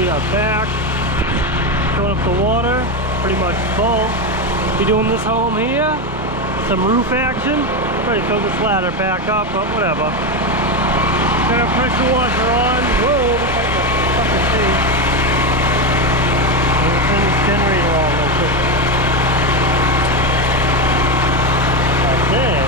We got back, filling up the water, pretty much full. Be doing this home here, some roof action. Probably fill this ladder back up, but whatever. Got our pressure washer on. Whoa, looks like a fucking thing. I'm gonna turn this generator on real quick. That's it.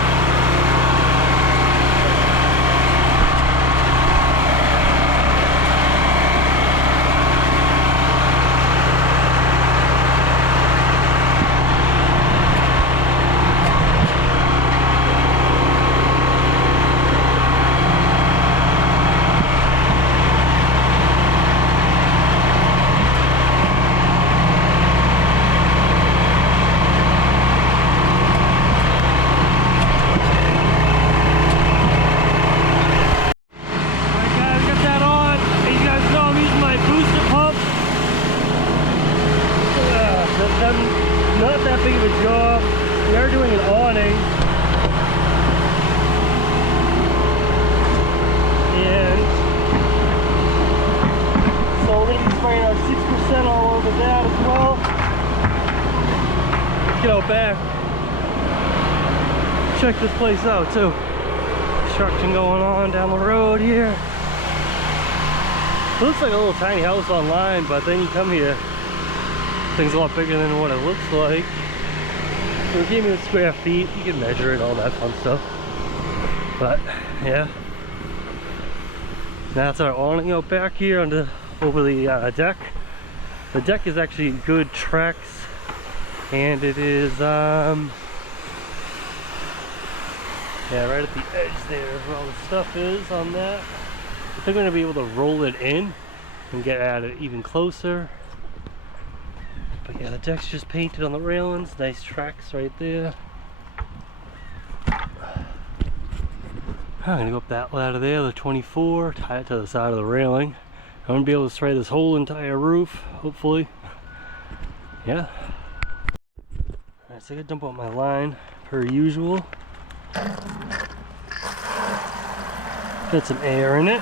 Not that big of a job. We are doing an awning. And so we're going to be spraying our 6% all over that as well. Let's get out back. Check this place out too. Construction going on down the road here. It looks like a little tiny house online, but then you come here, thing's a lot bigger than what it looks like. So it gave me the square feet, you can measure it, all that fun stuff. But yeah, that's our awning out back here over the deck. The deck is actually good tracks, and it is yeah, right at the edge there is where all the stuff is on that. I think we're going to be able to roll it in and get at it even closer. But yeah, the deck's just painted on the railings, nice tracks right there. I'm gonna go up that ladder there, the 24, tie it to the side of the railing. I'm gonna be able to spray this whole entire roof, hopefully. Yeah. Alright, so I gotta dump out my line per usual. Got some air in it.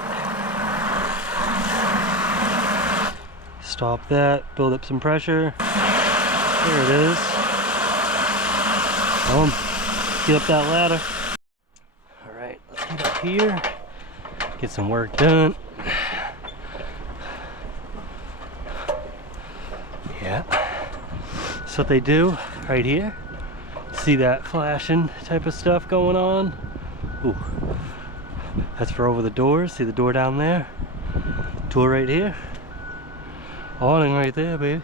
Stop that, build up some pressure. There it is. Get up that ladder. Alright, let's get up here. Get some work done. Yeah. That's what they do right here. See that flashing type of stuff going on? Ooh. That's for over the doors. See the door down there? Tool right here. Awning right there, baby.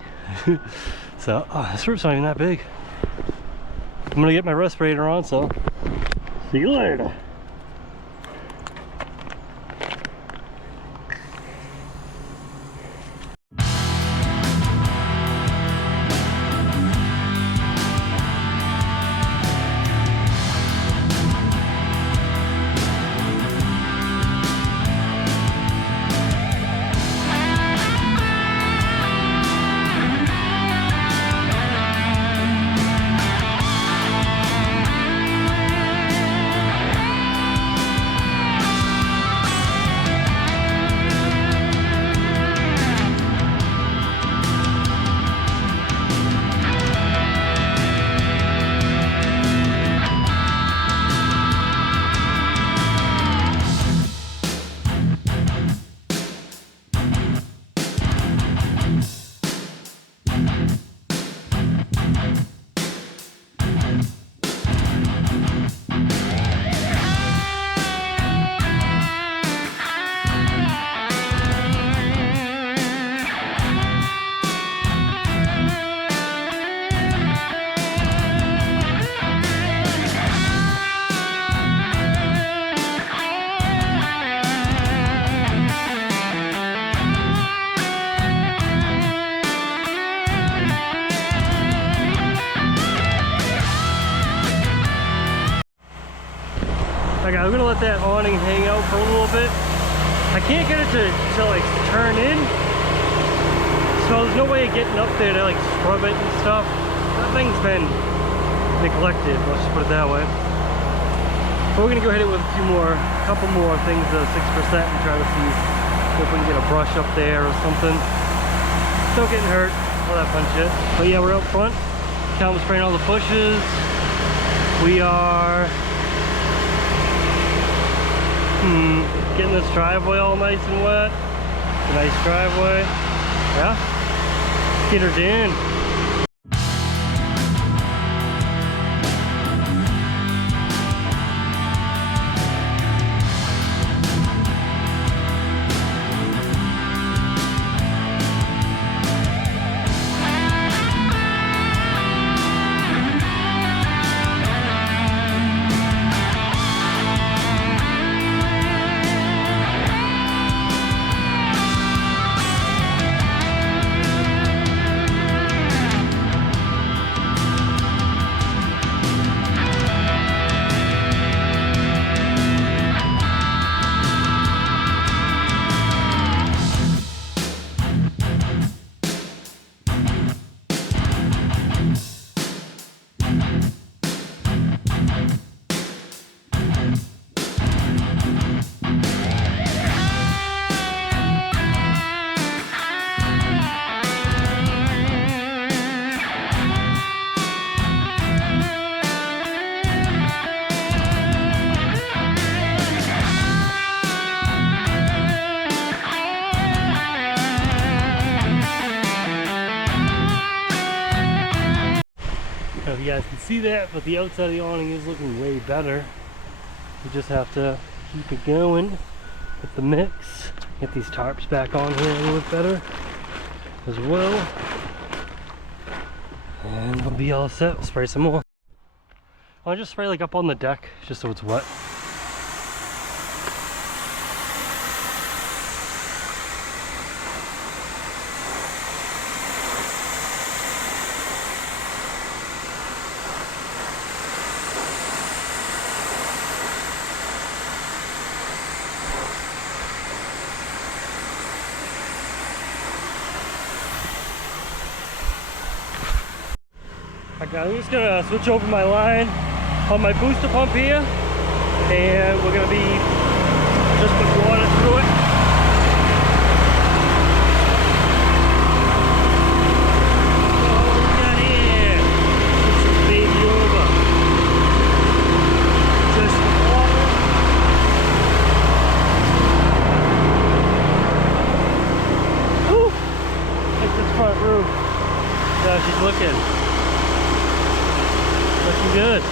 So, this roof's not even that big. I'm gonna get my respirator on, so see you later. Okay, I'm gonna let that awning hang out for a little bit. I can't get it to like turn in, so there's no way of getting up there to like scrub it and stuff. That thing's been neglected, let's just put it that way. But we're gonna go hit it with a couple more things, 6%, and try to see if we can get a brush up there or something. no getting hurt, all that fun shit. But yeah, we're out front. Calvin's spraying all the bushes. We are getting this driveway all nice and wet. Nice driveway. Yeah, get her in. I don't know if you guys can see that, but the outside of the awning is looking way better. You just have to keep it going with the mix. Get these tarps back on here a little bit better as well. And we'll be all set. Spray some more. I'll just spray like up on the deck just so it's wet. Okay, I'm just gonna switch over my line on my booster pump here, and we're gonna be just put water through it. Oh, what we got here? Switch this baby over. Just water. Woo! Like this front roof. That's how she's looking. Looking good.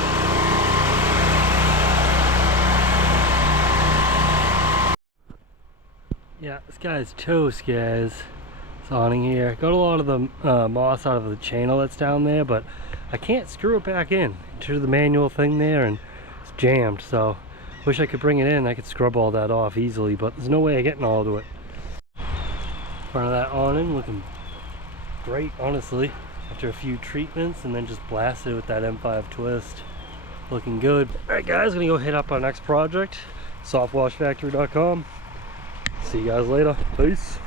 Yeah, this guy's toast, guys. This awning here. Got a lot of the moss out of the channel that's down there, but I can't screw it back in into the manual thing there, and it's jammed. So, wish I could bring it in. I could scrub all that off easily, but there's no way of getting all to it. Front of that awning looking great, honestly. After a few treatments, and then just blasted with that M5 twist. Looking good. Alright guys, gonna go hit up our next project, softwashfactory.com. See you guys later. Peace.